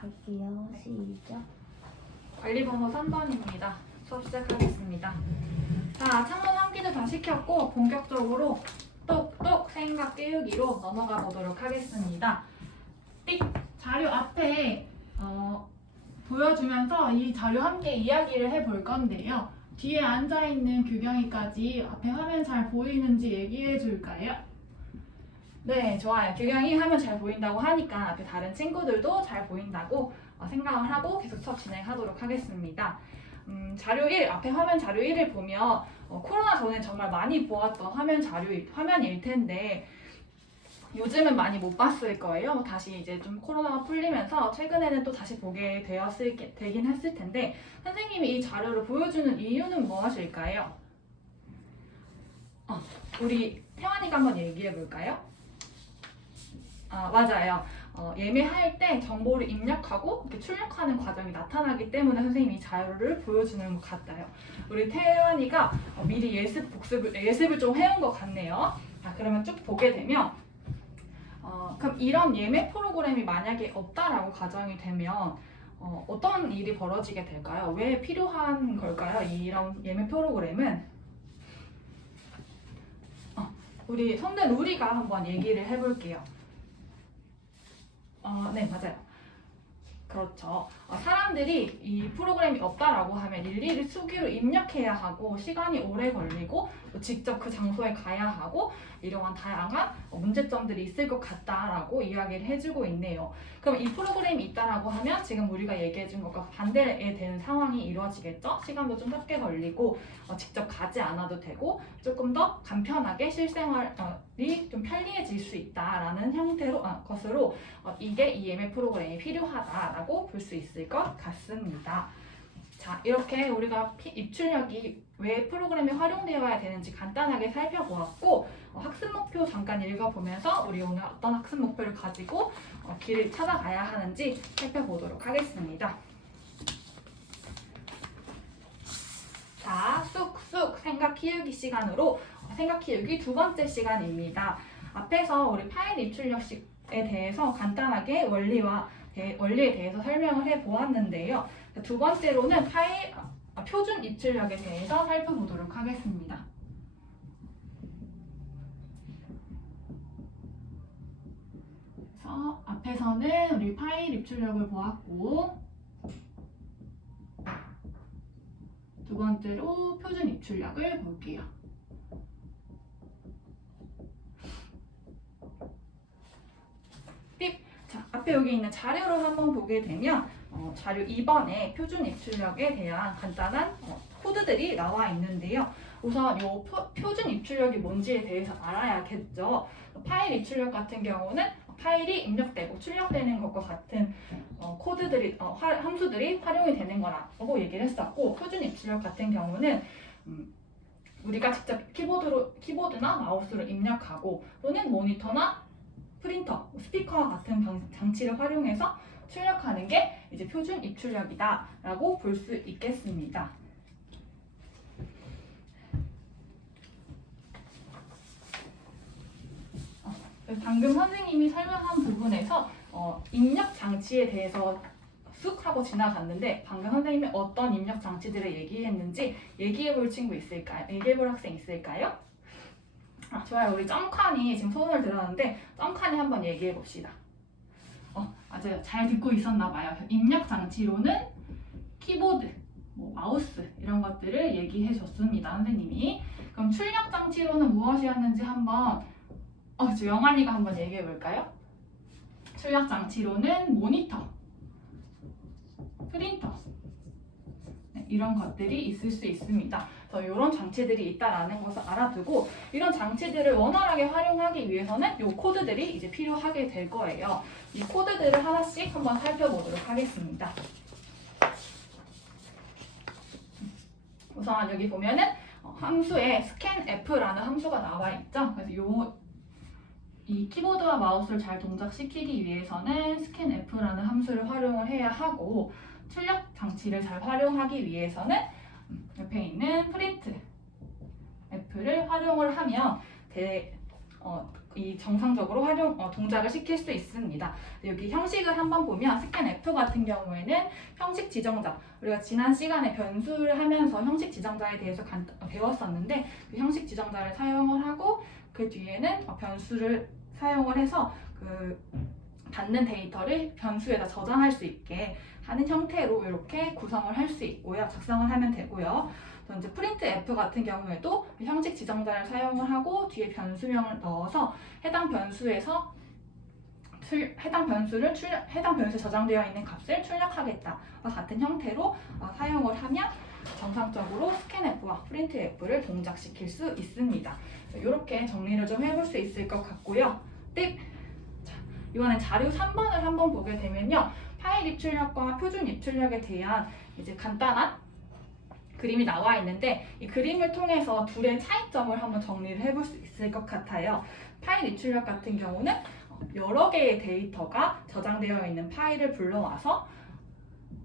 갈게요. 네. 시작. 관리번호 3번입니다. 수업 시작하겠습니다. 자, 창문 환기도 다 시켰고 본격적으로 똑똑 생각 깨우기로 넘어가 보도록 하겠습니다. 띡! 자료 앞에 보여주면서 이 자료 함께 이야기를 해볼 건데요. 뒤에 앉아있는 규경이까지 앞에 화면 잘 보이는지 얘기해 줄까요? 네, 좋아요. 규경이 화면 잘 보인다고 하니까 앞에 다른 친구들도 잘 보인다고 생각을 하고 계속 수업 진행하도록 하겠습니다. 자료 1, 앞에 화면 자료 1을 보면 코로나 전에 정말 많이 보았던 화면일 텐데 요즘은 많이 못 봤을 거예요. 다시 이제 좀 코로나가 풀리면서 최근에는 또 다시 보게 되긴 했을 텐데 선생님이 이 자료를 보여주는 이유는 무엇일까요? 우리 태환이가 한번 얘기해 볼까요? 맞아요. 예매할 때 정보를 입력하고 이렇게 출력하는 과정이 나타나기 때문에 선생님이 이 자료를 보여주는 것 같아요. 우리 태환이가 미리 예습을 좀 해온 것 같네요. 그러면 쭉 보게 되면 그럼 이런 예매 프로그램이 만약에 없다라고 가정이 되면 어떤 일이 벌어지게 될까요? 왜 필요한 걸까요? 이런 예매 프로그램은 우리 성된 우리가 한번 얘기를 해볼게요. 네, 맞아요. 그렇죠. 사람들이 이 프로그램이 없다라고 하면 일일이 수기로 입력해야 하고 시간이 오래 걸리고 또 직접 그 장소에 가야 하고 이러한 다양한 문제점들이 있을 것 같다라고 이야기를 해주고 있네요. 그럼 이 프로그램이 있다라고 하면 지금 우리가 얘기해준 것과 반대에 되는 상황이 이루어지겠죠? 시간도 좀 적게 걸리고 직접 가지 않아도 되고 조금 더 간편하게 실생활이 좀 편리해질 수 있다라는 것으로 이게 이 예매 프로그램이 필요하다라고 볼 수 있을 것 같습니다. 자, 이렇게 우리가 입출력이 왜 프로그램에 활용되어야 되는지 간단하게 살펴보았고 학습 목표 잠깐 읽어보면서 우리 오늘 어떤 학습 목표를 가지고 길을 찾아가야 하는지 살펴보도록 하겠습니다. 자, 쑥쑥 생각 키우기 시간으로 생각 키우기 두 번째 시간입니다. 앞에서 우리 파일 입출력에 대해서 간단하게 원리에 대해서 설명을 해보았는데요. 두 번째로는 표준 입출력에 대해서 살펴보도록 하겠습니다. 그래서 앞에서는 우리 파일 입출력을 보았고 두 번째로 표준 입출력을 볼게요. 자, 앞에 여기 있는 자료를 한번 보게 되면 자료 2번에 표준 입출력에 대한 간단한 코드들이 나와 있는데요. 우선 이 표준 입출력이 뭔지에 대해서 알아야겠죠. 파일 입출력 같은 경우는 파일이 입력되고 출력되는 것과 같은 함수들이 활용이 되는 거라고 얘기를 했었고, 표준 입출력 같은 경우는 우리가 직접 키보드나 마우스로 입력하고 또는 모니터나 프린터, 스피커와 같은 장치를 활용해서 출력하는 게 이제 표준 입출력이다라고 볼 수 있겠습니다. 방금 선생님이 설명한 부분에서 입력 장치에 대해서 쑥 하고 지나갔는데 방금 선생님이 어떤 입력 장치들을 얘기했는지 얘기해볼 친구 있을까요? 얘기해볼 학생 있을까요? 좋아요. 우리 점칸이 지금 손을 들었는데 점칸이 한번 얘기해 봅시다. 맞아요. 잘 듣고 있었나 봐요. 입력 장치로는 키보드, 마우스 이런 것들을 얘기해 줬습니다. 선생님이. 그럼 출력 장치로는 무엇이었는지 한번 영환이가 한번 얘기해 볼까요? 출력 장치로는 모니터, 프린터 이런 것들이 있을 수 있습니다. 그래서 이런 장치들이 있다라는 것을 알아두고 이런 장치들을 원활하게 활용하기 위해서는 이 코드들이 이제 필요하게 될 거예요. 이 코드들을 하나씩 한번 살펴보도록 하겠습니다. 우선 여기 보면은 함수에 scanf라는 함수가 나와 있죠. 그래서 이 키보드와 마우스를 잘 동작시키기 위해서는 scanf라는 함수를 활용을 해야 하고 출력 장치를 잘 활용하기 위해서는 옆에 있는 printf를 활용을 하면 이 정상적으로 동작을 시킬 수 있습니다. 여기 형식을 한번 보면 스캔 F 같은 경우에는 형식 지정자, 우리가 지난 시간에 변수를 하면서 형식 지정자에 대해서 배웠었는데 그 형식 지정자를 사용을 하고 그 뒤에는 변수를 사용을 해서 그 받는 데이터를 변수에다 저장할 수 있게 하는 형태로 이렇게 구성을 할 수 있고요. 작성을 하면 되고요. 또 이제 프린트 F 같은 경우에도 형식 지정자를 사용을 하고 뒤에 변수명을 넣어서 해당 변수에 저장되어 있는 값을 출력하겠다와 같은 형태로 사용을 하면 정상적으로 스캔 F와 프린트 F를 동작시킬 수 있습니다. 이렇게 정리를 좀 해볼 수 있을 것 같고요. 팁! 자, 이번엔 자료 3번을 한번 보게 되면요. 파일 입출력과 표준 입출력에 대한 이제 간단한 그림이 나와 있는데 이 그림을 통해서 둘의 차이점을 한번 정리를 해볼 수 있을 것 같아요. 파일 입출력 같은 경우는 여러 개의 데이터가 저장되어 있는 파일을 불러와서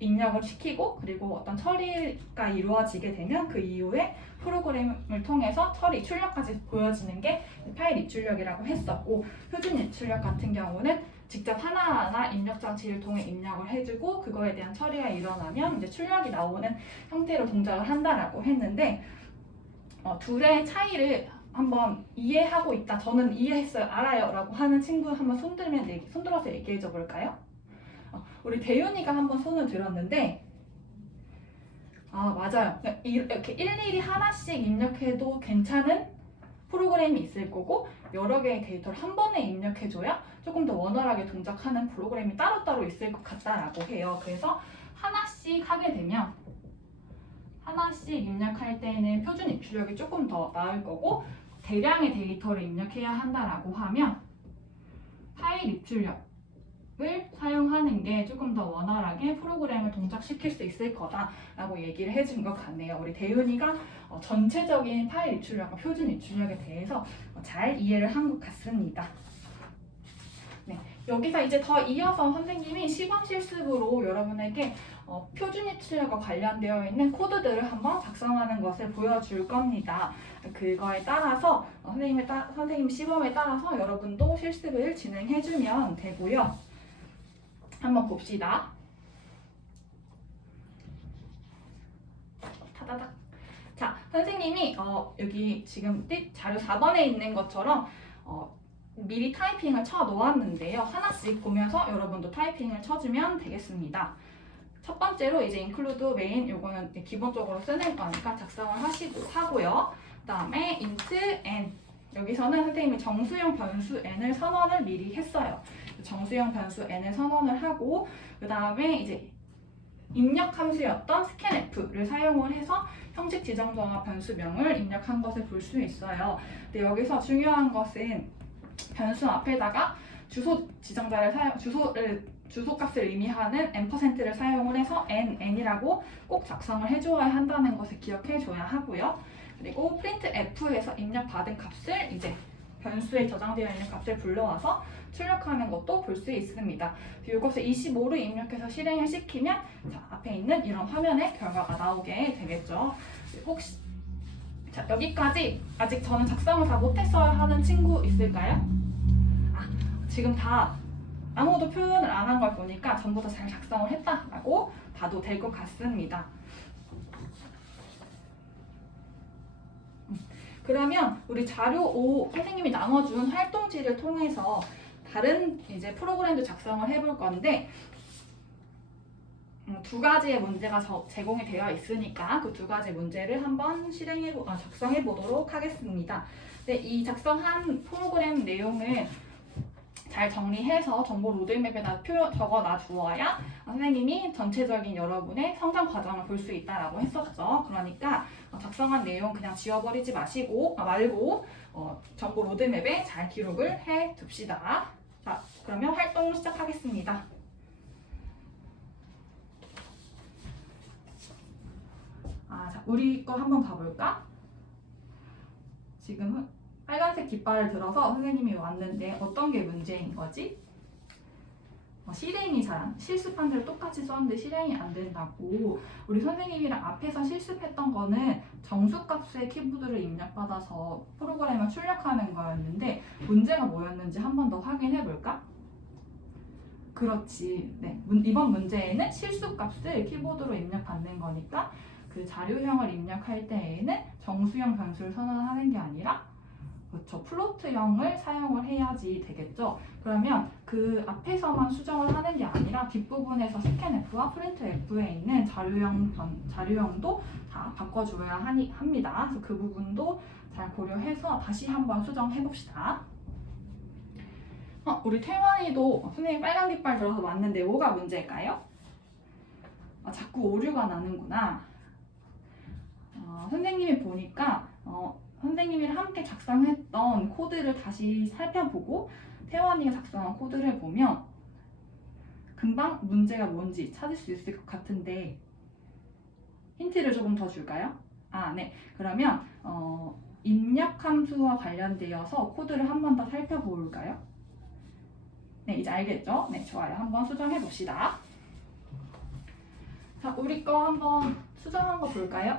입력을 시키고 그리고 어떤 처리가 이루어지게 되면 그 이후에 프로그램을 통해서 출력까지 보여지는 게 파일 입출력이라고 했었고, 표준 입출력 같은 경우는 직접 하나하나 입력 장치를 통해 입력을 해주고 그거에 대한 처리가 일어나면 이제 출력이 나오는 형태로 동작을 한다라고 했는데 둘의 차이를 한번 이해하고 있다, 저는 이해했어요, 알아요 라고 하는 친구 한번 손들어서 얘기해 줘 볼까요? 우리 대윤이가 한번 손을 들었는데 맞아요. 이렇게 일일이 하나씩 입력해도 괜찮은 프로그램이 있을 거고 여러 개의 데이터를 한 번에 입력해줘야 조금 더 원활하게 동작하는 프로그램이 따로따로 있을 것 같다라고 해요. 그래서 하나씩 하게 되면 하나씩 입력할 때는 표준 입출력이 조금 더 나을 거고 대량의 데이터를 입력해야 한다라고 하면 파일 입출력을 사용하는 게 조금 더 원활하게 프로그램을 동작시킬 수 있을 거다라고 얘기를 해준 것 같네요. 우리 대윤이가 전체적인 파일 입출력과 표준 입출력에 대해서 잘 이해를 한 것 같습니다. 네, 여기서 이제 더 이어서 선생님이 시범 실습으로 여러분에게 표준 입출력과 관련되어 있는 코드들을 한번 작성하는 것을 보여줄 겁니다. 그거에 따라서 선생님 시범에 따라서 여러분도 실습을 진행해주면 되고요. 한번 봅시다. 타다닥. 자, 선생님이 여기 지금 자료 4번에 있는 것처럼 미리 타이핑을 쳐 놓았는데요. 하나씩 보면서 여러분도 타이핑을 쳐주면 되겠습니다. 첫 번째로 이제 include main, 요거는 기본적으로 쓰는 거니까 작성을 하고요. 그 다음에 int n, 여기서는 선생님이 정수형 변수 n을 선언을 미리 했어요. 정수형 변수 n을 선언을 하고 그 다음에 이제 입력 함수였던 scanf를 사용을 해서 형식 지정자와 변수명을 입력한 것을 볼 수 있어요. 근데 여기서 중요한 것은 변수 앞에다가 주소값을 의미하는 %를 사용을 해서 n이라고 꼭 작성을 해줘야 한다는 것을 기억해 줘야 하고요. 그리고 print f에서 입력받은 값을 이제 변수에 저장되어 있는 값을 불러와서 출력하는 것도 볼 수 있습니다. 이것을 25로 입력해서 실행을 시키면 앞에 있는 이런 화면에 결과가 나오게 되겠죠. 혹시 여기까지 아직 저는 작성을 다 못했어요 하는 친구 있을까요? 지금 다 아무도 표현을 안 한 걸 보니까 전부 다 잘 작성을 했다라고 봐도 될 것 같습니다. 그러면 우리 자료 5 선생님이 나눠준 활동지를 통해서 다른 이제 프로그램도 작성을 해볼 건데 두 가지의 문제가 제공이 되어 있으니까 그 두 가지 문제를 한번 작성해 보도록 하겠습니다. 네, 이 작성한 프로그램 내용을 잘 정리해서 정보 로드맵에다 적어놔 주어야 선생님이 전체적인 여러분의 성장 과정을 볼 수 있다라고 했었죠. 그러니까 작성한 내용 그냥 지워버리지 말고 정보 로드맵에 잘 기록을 해 둡시다. 자, 그러면 활동 시작하겠습니다. 자, 우리 거 한번 봐볼까? 지금은 빨간색 깃발을 들어서 선생님이 왔는데 어떤 게 문제인 거지? 실행이 실습한 대로 똑같이 썼는데 실행이 안 된다고. 우리 선생님이랑 앞에서 실습했던 거는 정수값의 키보드를 입력받아서 프로그램을 출력하는 거였는데 문제가 뭐였는지 한 번 더 확인해 볼까? 그렇지. 네. 이번 문제에는 실수값을 키보드로 입력받는 거니까 그 자료형을 입력할 때에는 정수형 변수를 선언하는 게 아니라 그렇죠. 플로트형을 사용을 해야지 되겠죠. 그러면 그 앞에서만 수정을 하는 게 아니라 뒷부분에서 스캔F와 프린트F에 있는 자료형도 다 바꿔줘야 합니다. 그래서 그 부분도 잘 고려해서 다시 한번 수정해 봅시다. 우리 태원이도 선생님 빨간 깃발 들어서 왔는데 뭐가 문제일까요? 자꾸 오류가 나는구나. 선생님이 보니까 선생님이랑 함께 작성했던 코드를 다시 살펴보고 태원이가 작성한 코드를 보면 금방 문제가 뭔지 찾을 수 있을 것 같은데 힌트를 조금 더 줄까요? 네. 그러면 입력 함수와 관련되어서 코드를 한 번 더 살펴볼까요? 네, 이제 알겠죠? 네, 좋아요. 한번 수정해 봅시다. 자, 우리 거 한번 수정한 거 볼까요?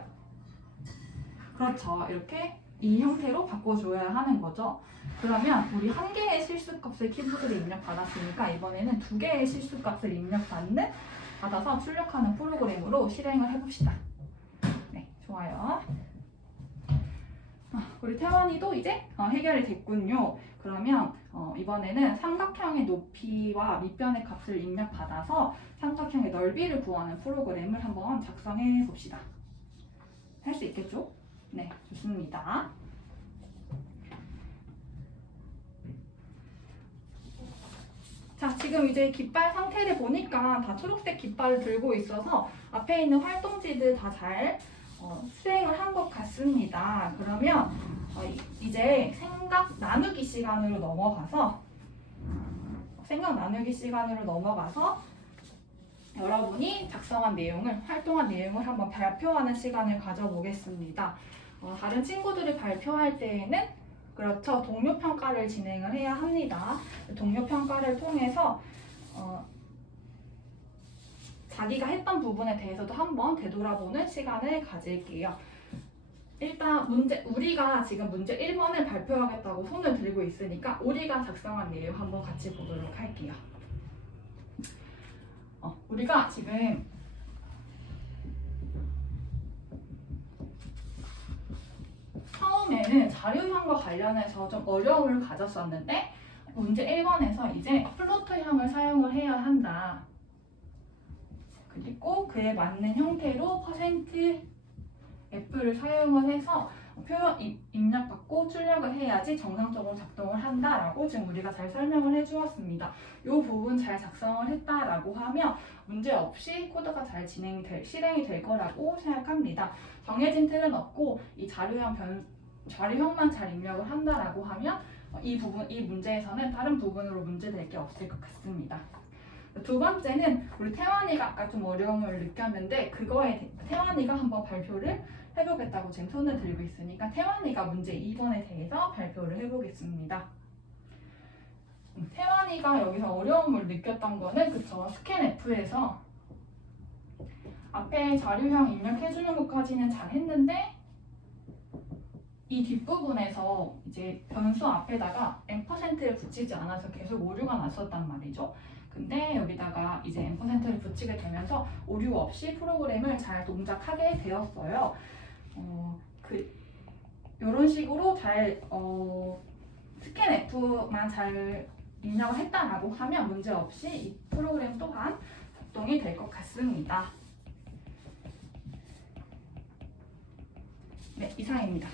그렇죠. 이렇게 이 형태로 바꿔줘야 하는 거죠. 그러면 우리 한 개의 실수값을 키보드로 입력받았으니까 이번에는 두 개의 실수값을 받아서 출력하는 프로그램으로 실행을 해봅시다. 네, 좋아요. 우리 태원이도 이제 해결이 됐군요. 그러면 이번에는 삼각형의 높이와 밑변의 값을 입력받아서 삼각형의 넓이를 구하는 프로그램을 한번 작성해 봅시다. 할 수 있겠죠? 네, 좋습니다. 자, 지금 이제 깃발 상태를 보니까 다 초록색 깃발을 들고 있어서 앞에 있는 활동지들 다 잘 수행을 한 것 같습니다. 그러면 이제 생각 나누기 시간으로 넘어가서 여러분이 작성한 내용을, 활동한 내용을 한번 발표하는 시간을 가져보겠습니다. 다른 친구들이 발표할 때에는 그렇죠. 동료평가를 진행을 해야 합니다. 동료평가를 통해서 자기가 했던 부분에 대해서도 한번 되돌아보는 시간을 가질게요. 일단 우리가 지금 문제 1번을 발표하겠다고 손을 들고 있으니까 우리가 작성한 내용 한번 같이 보도록 할게요. 우리가 지금 처음에는 자료형과 관련해서 좀 어려움을 가졌었는데 문제 1번에서 이제 플로트형을 사용을 해야 한다. 그리고 그에 맞는 형태로 %F를 사용을 해서 표현 입력받고 출력을 해야지 정상적으로 작동을 한다라고 지금 우리가 잘 설명을 해주었습니다. 이 부분 잘 작성을 했다라고 하면 문제 없이 코드가 잘 실행이 될 거라고 생각합니다. 정해진 틀은 없고 이 자료형만 잘 입력을 한다라고 하면 이 문제에서는 다른 부분으로 문제될 게 없을 것 같습니다. 두 번째는 우리 태환이가 아까 좀 어려움을 느꼈는데 그거에 태환이가 한번 발표를 해보겠다고 지금 손을 들고 있으니까 태환이가 문제 2번에 대해서 발표를 해보겠습니다. 태환이가 여기서 어려움을 느꼈던 거는 그쵸, 스캔F에서 앞에 자료형 입력해주는 것까지는 잘 했는데 이 뒷부분에서 이제 변수 앞에다가 %를 붙이지 않아서 계속 오류가 났었단 말이죠. 근데 여기다가 이제 %를 붙이게 되면서 오류 없이 프로그램을 잘 동작하게 되었어요. 이런 식으로 잘 스캔F만 잘 입력을 했다라고 하면 문제 없이 이 프로그램 또한 작동이 될 것 같습니다. 네, 이상입니다.